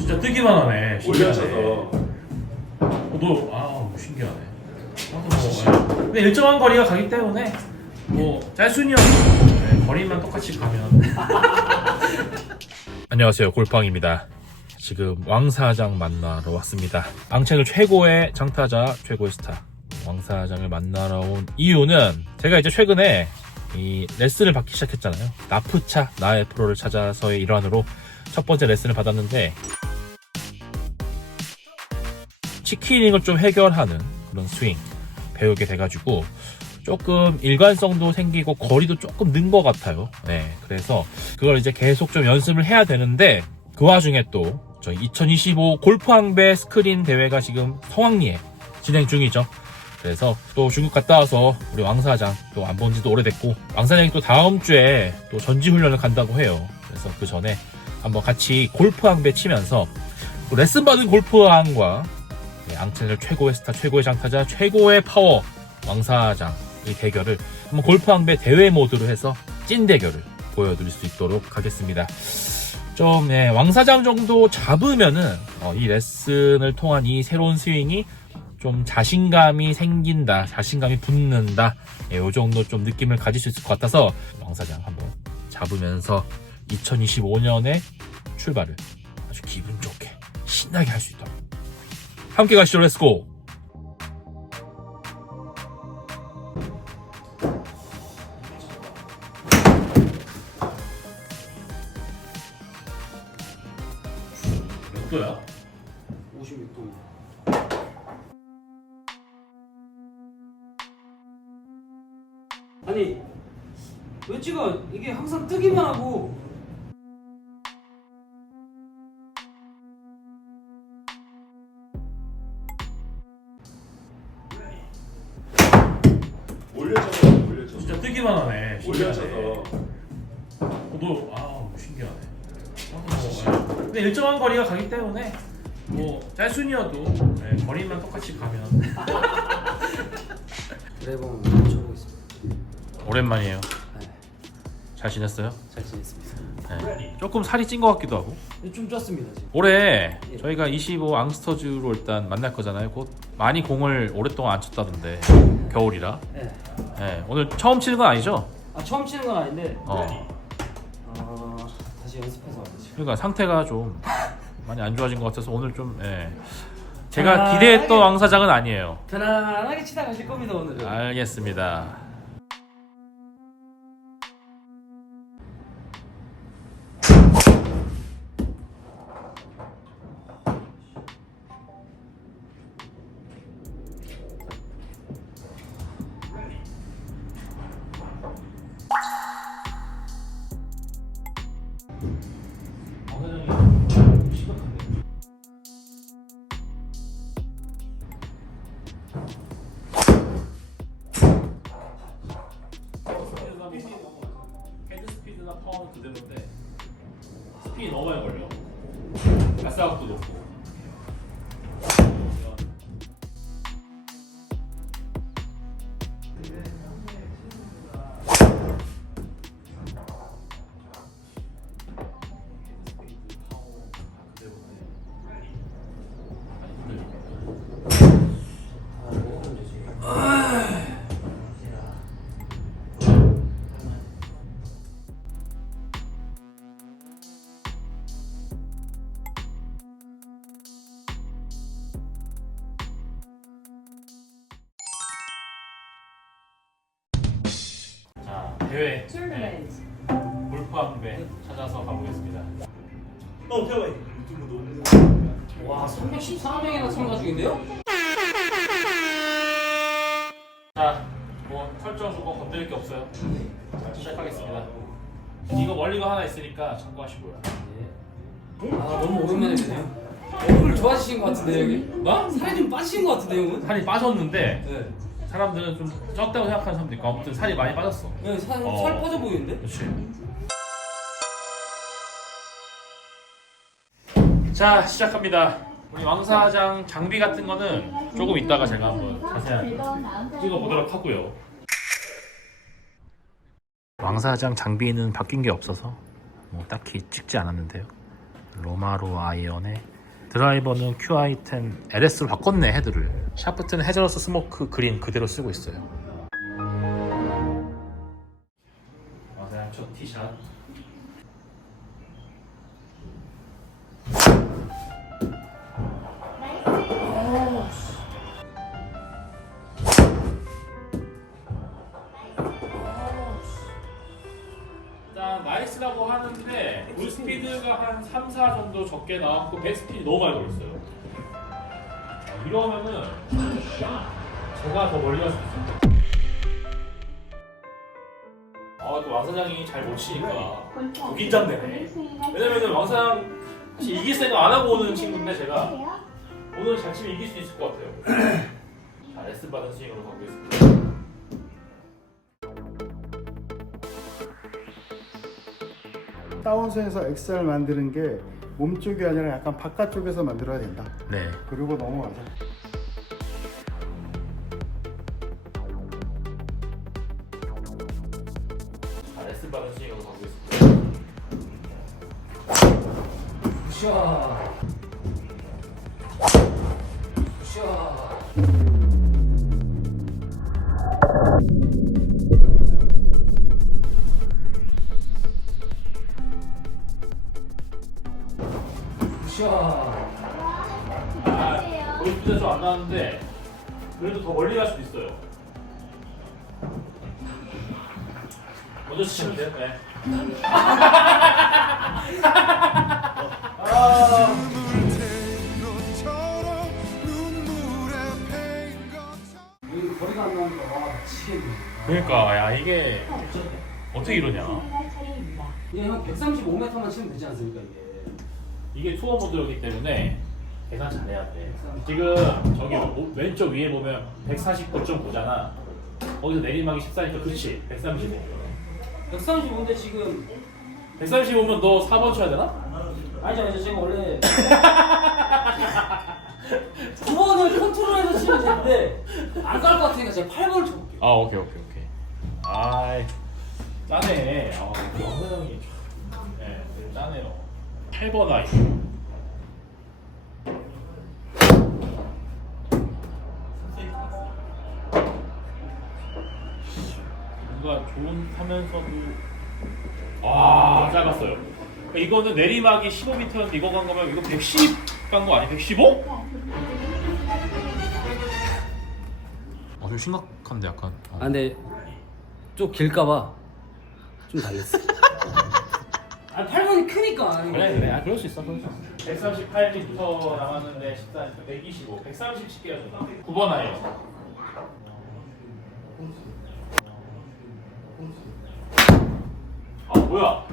진짜 뜨기만 하네. 신기하네. 올려쳐서 어, 너, 아, 뭐 신기하네. 뭐, 예. 근데 일정한 거리가 가기 때문에 뭐 짤순이어도 네, 거리만 똑같이 가면. 안녕하세요, 골팡입니다. 지금 왕사장 만나러 왔습니다. 앙책을 최고의 장타자, 최고의 스타 왕사장을 만나러 온 이유는 제가 이제 최근에 이 레슨을 받기 시작했잖아요. 나프차 나의 프로를 찾아서의 일환으로 첫 번째 레슨을 받았는데 치키닝을 좀 해결하는 그런 스윙 배우게 돼가지고 조금 일관성도 생기고 거리도 조금 는 것 같아요. 네, 그래서 그걸 이제 계속 좀 연습을 해야 되는데 그 와중에 또 저희 2025 골프 항배 스크린 대회가 지금 성황리에 진행 중이죠. 그래서 또 중국 갔다 와서 우리 왕 사장 또 안 본 지도 오래됐고 왕 사장이 또 다음 주에 또 전지 훈련을 간다고 해요. 그래서 그 전에 한번 같이 골프 항배 치면서 또 레슨 받은 골프왕과 네, 앙채널 최고의 스타, 최고의 장타자, 최고의 파워 왕사장 이 대결을 한번 골프 항배 대회 모드로 해서 찐 대결을 보여드릴 수 있도록 하겠습니다. 좀 예, 왕사장 정도 잡으면은 어, 이 레슨을 통한 이 새로운 스윙이 좀 자신감이 생긴다, 자신감이 붙는다, 예, 요 정도 좀 느낌을 가질 수 있을 것 같아서 왕사장 한번 잡으면서 2025년의 출발을 아주 기분 좋게 신나게 할 수 있도록 함께 가시죠, 렛츠고! 몇 도야? 56도. 아니 웨지가 이게 항상 뜨기만 하고 신기하네. 올려쳐서 어, 너, 아, 뭐 신기하네. 뭐. 근데 일정한 거리가 가기 때문에 뭐 짤순이어도 네, 거리만 똑같이 가면 드라이버 쳐보겠습니다. 오랜만이에요. 네, 잘 지냈어요? 잘 지냈습니다. 네. 조금 살이 찐 것 같기도 하고. 근데 좀 쪘습니다 지금. 올해 예. 저희가 25 앙스터즈로 일단 만날 거잖아요. 곧 많이 공을 오랫동안 안 쳤다던데 겨울이라. 네. 네, 오늘 처음 치는 건 아니죠? 아 처음 치는 건 아닌데 어. 어, 다시 연습해서 와야지. 그러니까 상태가 좀 많이 안 좋아진 것 같아서 오늘 좀 예. 제가 아, 기대했던 하긴. 왕사장은 아니에요. 편안하게 치다 가실 겁니다 오늘은. 알겠습니다. 자 대회 네, Tournament. 골프 한배 찾아서 가보겠습니다. 어 태워봐 유튜브 너무 와 314명이나 참가 중인데요? 자, 뭐 설정 조건 건드릴 게 없어요. 자, 시작하겠습니다. 이거 멀리가 하나 있으니까 참고하시고요. 아 너무 오랜만에 뵈네요. 얼굴 좋아지신 것 같은데 형이? 뭐? 살이 좀 빠지신 것 같은데 형은? 살이 빠졌는데 네. 사람들은 좀 적다고 생각하는 사람도 있고 아무튼 살이 많이 빠졌어. 네, 살, 어. 살 빠져 보이는데? 그렇지. 자 시작합니다. 우리 왕사장 장비 같은 거는 조금 이따가 제가 한번 자세하게 찍어보도록 하고요. 왕사장 장비는 바뀐 게 없어서 뭐 딱히 찍지 않았는데요. 로마로 아이언에 드라이버는 QI10 LS로 바꿨네 헤드를. 샤프트는 해저러스 스모크 그린 그대로 쓰고 있어요. 맞아요 첫 티샷. 일단 나이스 라고 하는데 볼 스피드가 한 3, 4 정도 적게 나왔고 백 스피드 너무 많이 걸렸어요. 어, 이러면은 제가 더 멀리 갈수 있어요. 아, 또 왕사장이 잘 못 치니까 더 긴장되네. 왜냐면은 왕사장 사실 이길 생각 안 하고 오는 친구인데 제가 오늘 잘 치면 이길 수 있을 것 같아요. 자, 레슨 받은 스윙으로 가보겠습니다. 다운선에서 XR 만드는 게 몸쪽이 아니라 약간 바깥쪽에서 만들어야 된다. 네. 그리고 넘어가자. 자, 굿샷. 아, 거의 스피드 좀안 나왔는데 그래도 더 멀리 갈 수도 있어요. 먼저 치면 돼요. 네. 아, 여기 거리가 안 나니까 와 미치겠네. 그러니까 야 이게 어떻게 이러냐? 형 135m만 치면 되지 않습니까 이게? 이게 투어 모드이기 때문에 계산 잘해야 돼. 지금 저기 오- 왼쪽 위에 보면 149.9잖아. 거기서 내리막이 14니까 그치? 135. 135인데 지금 135면 너 4번 쳐야 되나? 아니죠 아니죠 제가 원래 9번을 컨트롤해서 치면 되는데 안갈것 같으니까 제가 8번을 쳐볼게요 아 오케이 오케이 오케이. 아이 짜네. 아 영호 형이 참, 네, 되게 짜네요. 8번 아이. 뭔가 좋은 하면서도 아 짧았어요. 그러니까 이거는 내리막이 15m였는데 이거 간 거면 이거 110간 거 아니야? 115? 아, 좀 심각한데 약간. 아 근데 좀 길까봐 좀 달렸어 아 8번이 크니까. 그래 그래. 아 그럴 수 있어 그럴 수 있어. 138m 남았는데 14니까 125 130 칠게요 저 9번 아이요. 아 뭐야?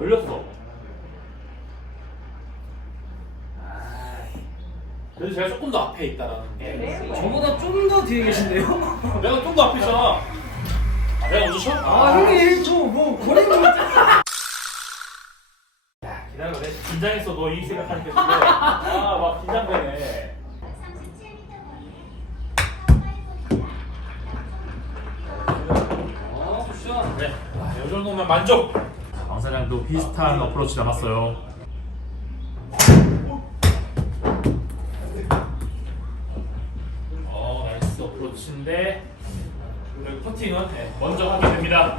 열렸어. 아, 그래도 제가 조금 더 앞에 있다라는 게. 저보다 좀 더 뒤에 계신데요? 내가 좀 더 앞에 있잖아. 아 내가 먼저 쳐? 아 형님 저뭐 기다려 내 긴장했어 너 이 생각하니까 지금. 아막 긴장되네. 어 굿샷 그래 아, 이 정도면 만족. 왕 사장도 비슷한 어프로치 남았어요. 어 나이스 어프로치인데 그리고 퍼팅은 네, 먼저 하게 됩니다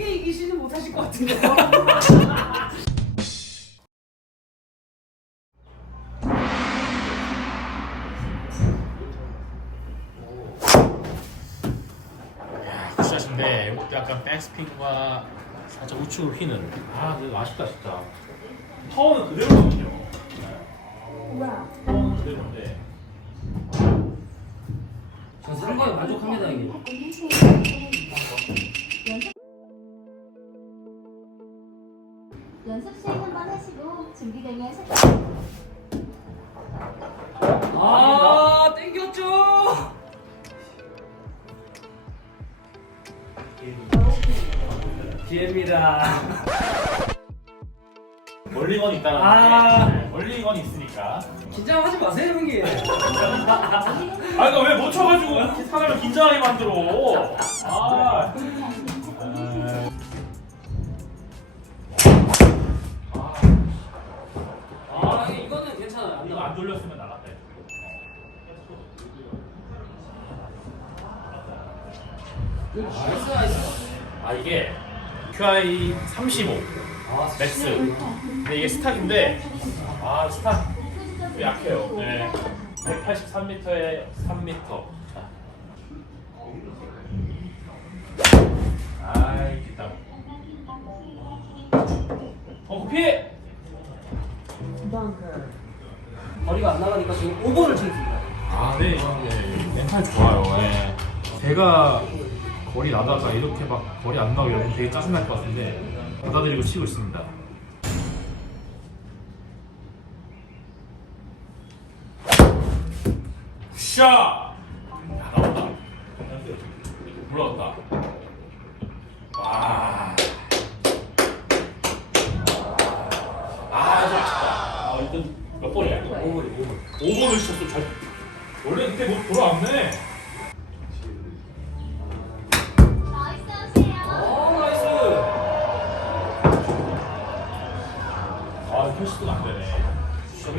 쉽게 이기시는 못하실 것 같은데요? 이것도 약간 백스핀과 살짝 우측으로 휘는. 아 그래도 아쉽다 진짜. 파워는 그대로거든요. 네. 파워는 그대로인데. 저 상관에 만족합니다 이게 준비되면 샷아 땡겼죠 기회입니다. 멀리건 있다는 아. 게 네, 멀리건 있으니까. 긴장하지 마세요, 형님. 아, 그러니까 왜못 쳐가지고 이렇게 사람을 긴장하게 만들어? 아. 아, 나이스, 나이스. 아 이게 QI 35 아, 맥스. 근데 이게 스탁인데 아 스탁 약해요. 네. 183m에 3m. 자. 아이 뒷땅. 어 피해. 거리가 안 나가니까 지금 5번을 치겠습니다. 아, 네, 네. 멘탈 좋아요. 네. 제가 거리 나다가 이렇게 막 거리 안 나오게 이러면 되게 짜증날 것 같은데 받아들이고 치고 있습니다. 샤! 야, 나온다. 올라왔다. 와. 아, 이거 아쉽다. 아, 일단 몇 번이야? 5번이, 5번. 5번을 치셨어. 잘. 원래 그때 뭐 돌아왔네.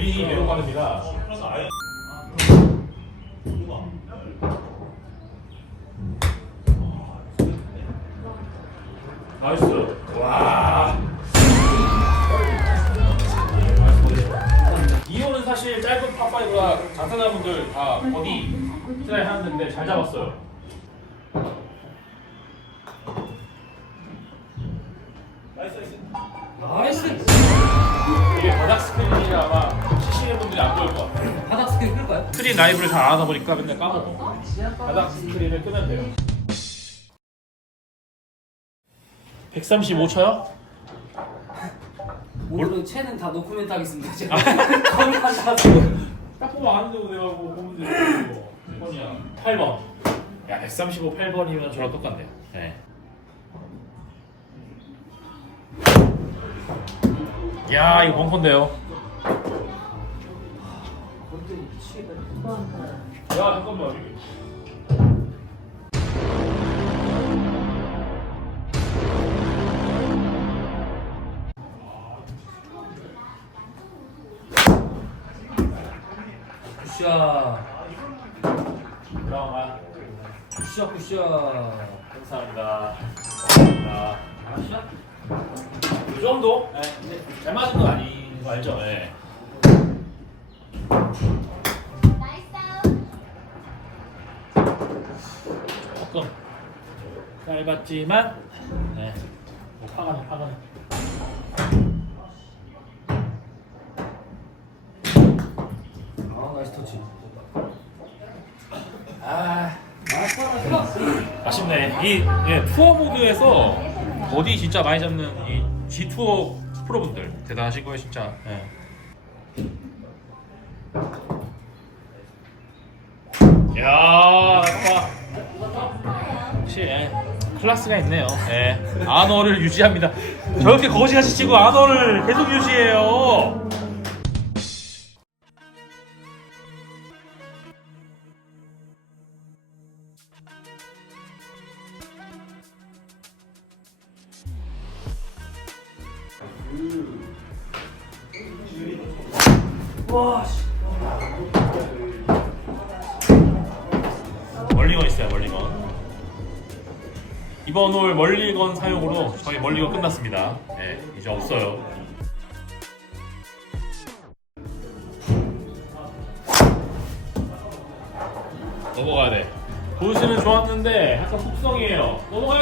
우리 매우 빠릅니다. 나이스. 와. 이호는 사실 짧은 파5가 장타자분들 다 어디 트라이 하는데 잘 잡았어요. 나이스. 이게 바닥 스크린이라 아마 안 보일 것. 바닥 스크린 끌까요? 스크린 라이브를 잘 안 하다 보니까 맨날 까먹어. 바닥 스크린을 끄면 돼요. 135 쳐요? 오늘은 채는 다 노코멘트 하겠습니다. 제가 거기까지 하세요. 딱 보면 아는데 내가 뭐 보면 되지. 몇 번이야? 8번. 야, 135 8번이면 저랑 똑같네요. 네. 야, 이거 벙커인데요. 야, 잠깐만. 굿샷. 굿샷. 감사합니다. 감사합니다. 굿샷? 이 정도? 네. 근데 잘 맞은 건 아닌 거 알죠? 네. 나이스 아웃. 조금 짧았지만 네. 뭐 파가네 파가네. 아, 나이스 터치. 아 나이스. 아쉽네. 이 예, 투어 모드에서 어디 진짜 많이 잡는 이 G 투어 프로분들 대단하신 거예요 진짜. 예. 야, 봐. 역시 예, 클래스가 있네요. 예. 안어를 유지합니다. 저렇게 거지같이 치고 안어를 계속 유지해요. 와, 씨. 이번 홀 멀리건 사용으로 저희 멀리건 끝났습니다. 네, 이제 없어요. 넘어가야 돼. 보스는 좋았는데 약간 속성이에요. 넘어가야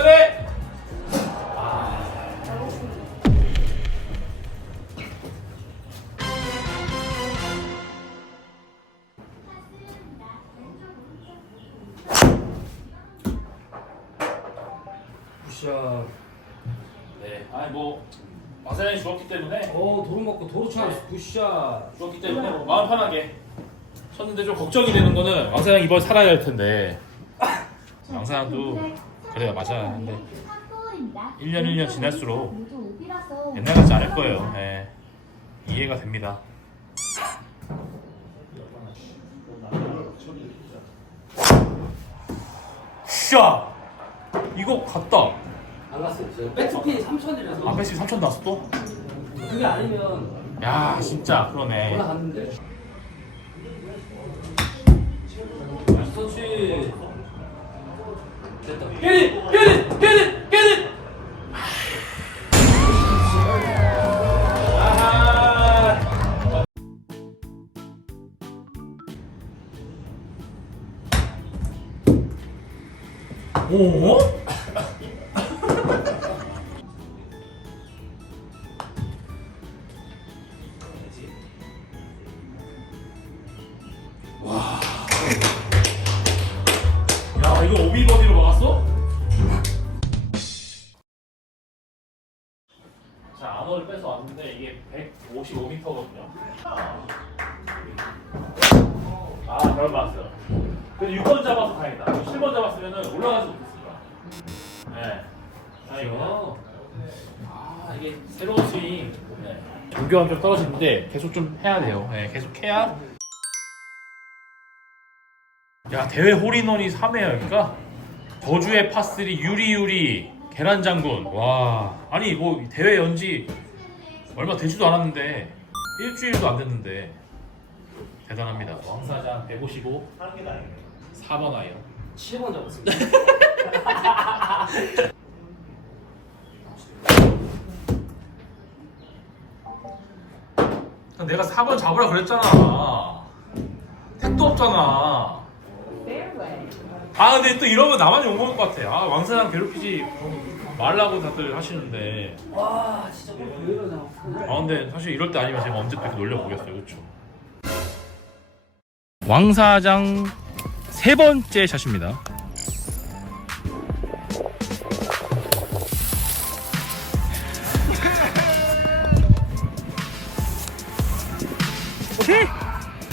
편하게 쳤는데 좀 걱정이 되는 거는 왕사양 이번 살아야 할 텐데 왕사양도 그래요 맞아 근데 탑골입니다. 1년 1년 지날수록 옛날 같지 않을 거예요 예. 이해가 됩니다 샤 이거 갔다 안 갔어요. 저 백스핀이 3천이라서 아 패시 3천 나왔어 또? 그게 아니면 야 진짜 그러네 올라갔는데. 터치. 됐다. 깨릿! 깨릿! 깨릿! 깨릿! 오? 네. 정교함 좀 떨어지는데 계속 좀 해야 돼요. 네, 계속 해야. 야 대회 홀인원이 3회야 여기가? 저주의 파스리 유리유리 계란 장군. 와 아니 뭐 대회 연지 얼마 되지도 않았는데 일주일도 안 됐는데 대단합니다. 왕사장 155 4번 아이요 7번 잡았습니다. 내가 4번 잡으라 그랬잖아. 택도 없잖아. 아 근데 또 이러면 나만 욕먹을 것 같아. 아 왕사장 괴롭히지. 말라고 다들 하시는데. 와, 진짜 왜 이러냐. 아 근데 사실 이럴 때 아니면 제가 언제 또 이렇게 놀려보겠어요. 그렇죠 왕사장 세 번째 샷입니다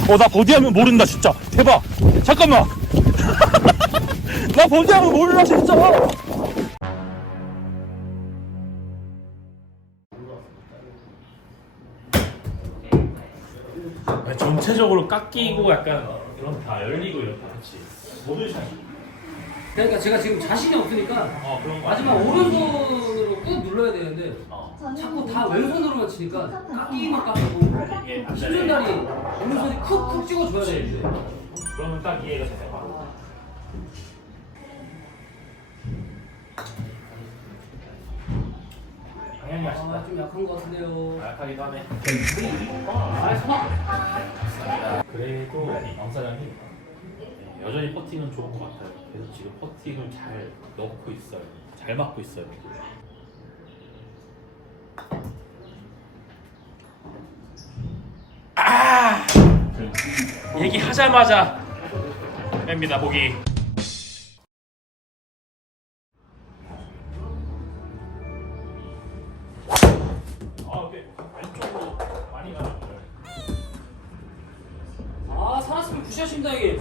어 나 버디하면 모른다 진짜. 대박. 잠깐만. 나 버디하면 몰라 진짜. 전체적으로 깎이고 약간 이런 다 열리고 이렇다 그렇지 모든 샷이 그러니까 제가 지금 자신이 없으니까 어 그런 거 마지막 오른손으로 꾹 눌러야 되는데 어 자꾸 다 왼손으로만 치니까 깎이기만 깎이고 이게 안 치는 되네. 날이 오른손이 쿡쿡 찍어줘야 되는데. 그러면 딱 이해가 되네 바로. 아쉽다. 아, 좀 약한 것 같은데요. 약하기도 하네. 아, 그래도 왕사장이 여전히 퍼팅은 좋은 것 같아요. 그래서 지금 퍼팅을 잘 넣고 있어요. 잘 맞고 있어요. 아! 얘기하자마자 뺍니다 보기. 아. 아 살았으면 굿샷입니다 이게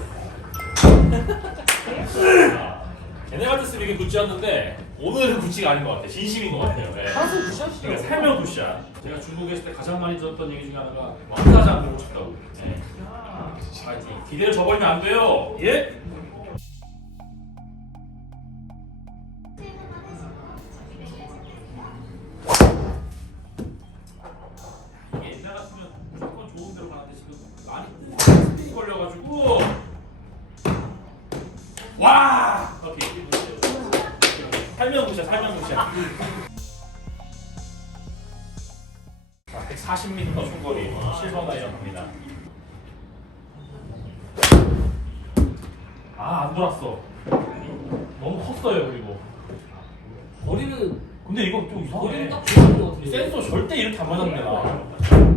걔네 같았으면 이게 굿즈였는데 오늘은 굿즈가 아닌 것 같아. 진심인 것 같아요. 네. 살았으면 굿샷이죠 그러니까 살면 굿샷. 제가 중국에 있을 때 가장 많이 들었던 얘기 중에 하나가 왕사장 보고 싶다고. 네. 파이팅. 기대를 저버리면 안 돼요. 예? 센서 절대 이렇게 안 맞았네, 나.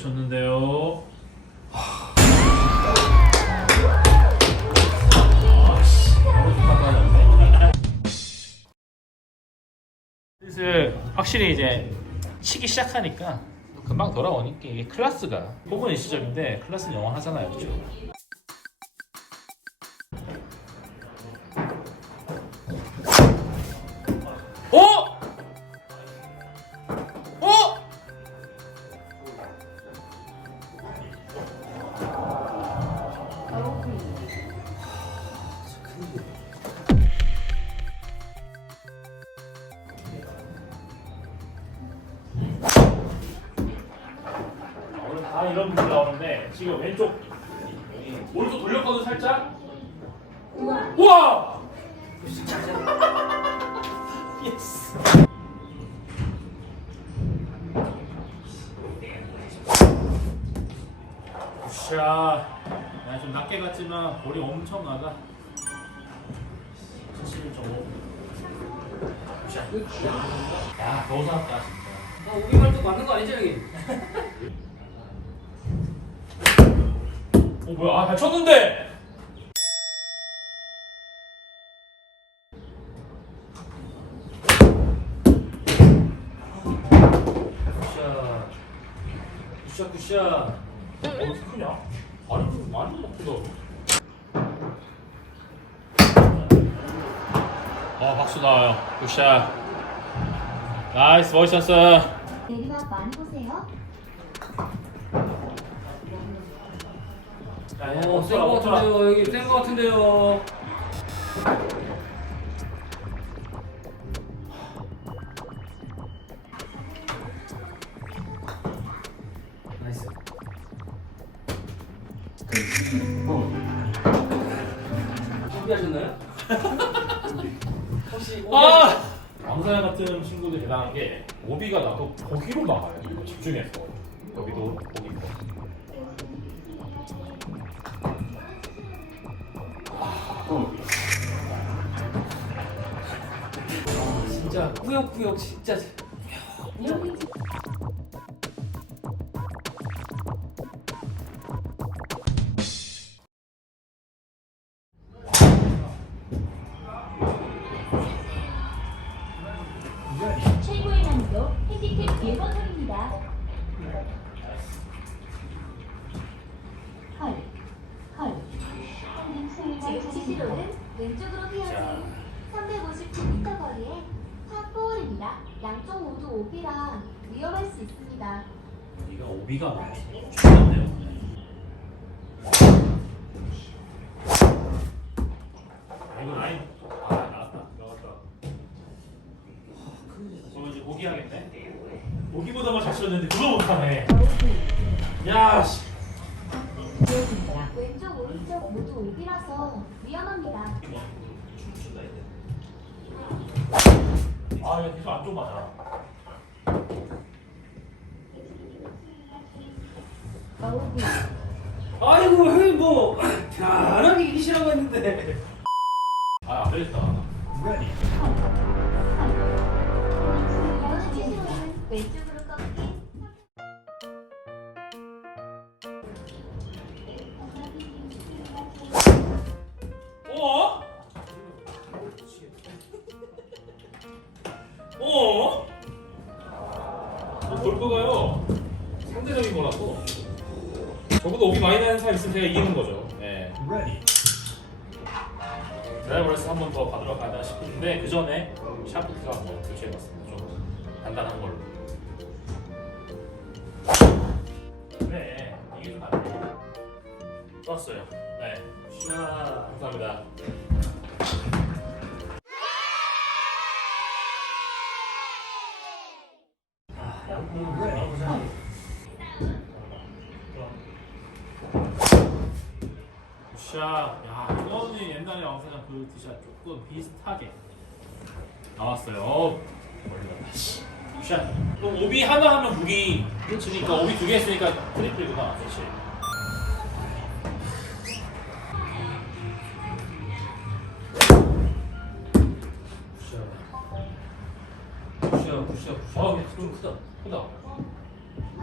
쳤는데요. 슬슬 확실히 이제 치기 시작하니까 금방 돌아오니까 이게 클래스가 뽑은 시점인데 클래스는 영원하잖아요, 그죠? 오른쪽 돌렸거든 살짝. 우와! 예스 샷 내가 좀 낮게 갔지만 볼이 엄청 나가. 71.5 야, 너무 살았다 진짜. 아 우리 말도 맞는 거 아니죠 형님? 어 뭐야? 아, 잘 쳤는데. 굿샷. 굿샷 굿샷. 어, 왜 이렇게 크냐? 많이 많이 크다. 어, 박수 나와요. 굿샷. 나이스 멋있었어. 내리막 많이 보세요. 어, 센거 같은데요 형님 센거 같은데요. 나이스. 준비하셨나요? 혹시 아! 왕사야 같은 친구들 대단한 게 오비가 나도 거기로 나가요. 이거 집중해서. 여기도 거기도. 진짜 꾸역꾸역 진짜 최고의 난이도 핸디캡 1번 홀입니다. 헐, 헐. 지금 지시로는 왼쪽으로 휘어진 350m 거리에 탑볼입니다. 양쪽 모두 오비라 위험할 수 있습니다. 여기가 오비가 많아요. 좋네요. 아, 이거 라인 아나 아 안 되겠다. 지시로는 왼쪽으로 꺾기. 제시해봤습니다. 좀 간단한 걸로. 그래, 이게 좀 안 돼. 떴어요. 네. 샤. 감사합니다. 아, 야, 이거는 옛날에 영상 그 티샷 조금 비슷하게 나왔어요. 어, 멀리 갔다. 씨. 샷. 그럼 오비 하나 하면 무기 끝이니까 오비 두 개 했으니까 트리플이구나. 그렇지. 어, 좀 크다. 크다.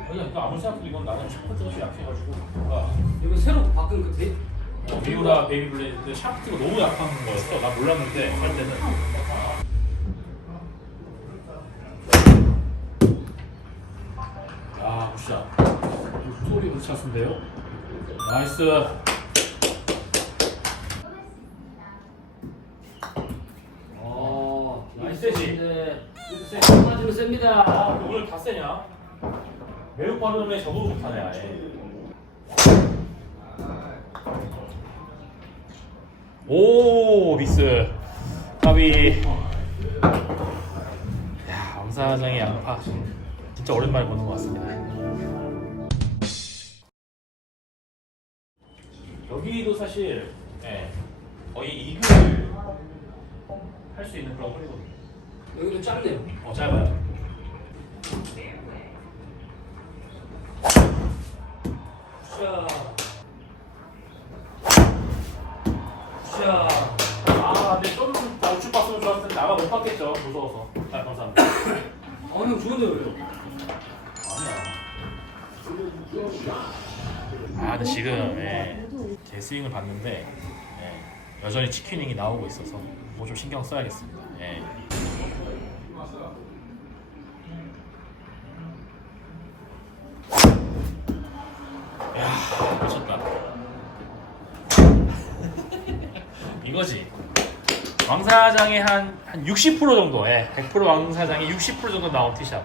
아니야, 이거 아무리 생각해도 이건 나는 샤프트가 좀 약해가지고. 뭔가 이거 새로 바꾼 그 데, 어, 미우라 베이비 블레이드 샤프트가 너무 약한 거였어. 나 몰랐는데 할 때는. 나이스. 어 나이스 세지? 네 이거 세. 맞으면 셉니다 아, 오늘 다 세냐? 매우 빠르네 저보다 못하네 아예. 오 미스 까비. 야 왕사장의 양파 진짜 오랜만에 보는 것 같습니다. 여기도 사실 예, 거의 이글 할수 있는 그런 홀이거든요. 여기도 짧네요 어 짧아요. 푸셔 아, 근데 좀더 우측 봤으면 좋았을 텐데 나가 못 봤겠죠. 무서워서. 아, 감사합니다. 아형 좋은데 왜요? 아니야. 아, 근데 지금 예, 제 스윙을 봤는데 예, 여전히 치킨닝이 나오고 있어서 뭐 좀 신경 써야겠습니다. 예. 야, 미쳤다. 이거지. 왕사장의 한, 한 60% 정도, 예. 100% 왕사장의 60% 정도 나온 티샷.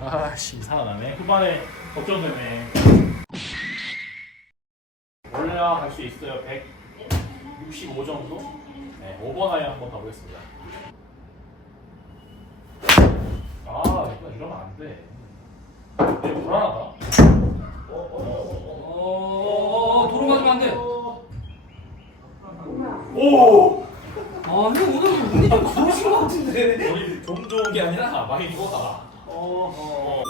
아씨, 살아나네. 후반에 걱정되네. 올라갈 수 있어요. 165 정도? 네, 5번 아이 한번 가보겠습니다. 아, 이거 이러면 안 돼. 내 불안하다. 어 도로 맞으면 안돼 오! 아형 오늘 운이 좀 좋으신 것 같은데 좋은 게 아니라 많이 좋아. 어,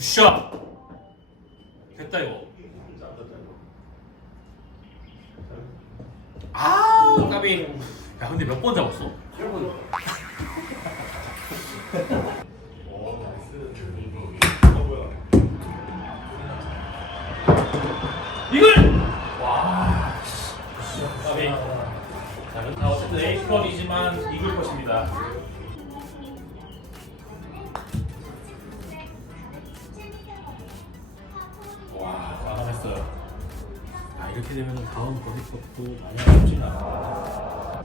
굿샷! 됐다 이거. 아, 까비. 야, 근데 몇 번 잡았어? 8번 이글! 이렇게 되면 다음 버디 컷도 많이 어렵진 않아.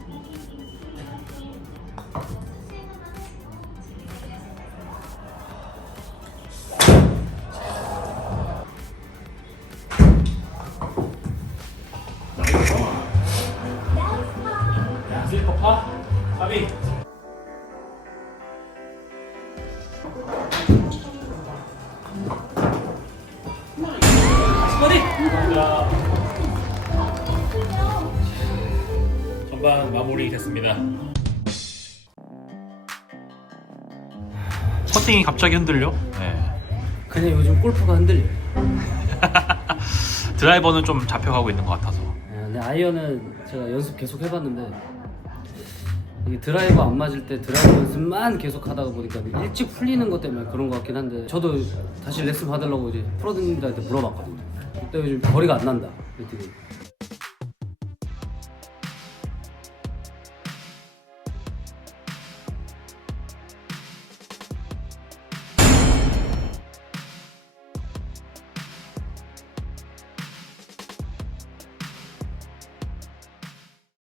야, 슬퍼 파? 까비. 버디 감사합니다. 전반 마무리 됐습니다. 퍼팅이 갑자기 흔들려? 네. 그냥 요즘 골프가 흔들려 드라이버는 좀 잡혀가고 있는 것 같아서. 네, 근데 아이언은 제가 연습 계속 해봤는데 이게 드라이버 안 맞을 때 드라이버 연습만 계속 하다가 보니까 일찍 풀리는 것 때문에 그런 것 같긴 한데 저도 다시 레슨 받으려고 이제 프로님들한테 물어봤거든요. 그때 요즘 거리가 안 난다. 그랬더니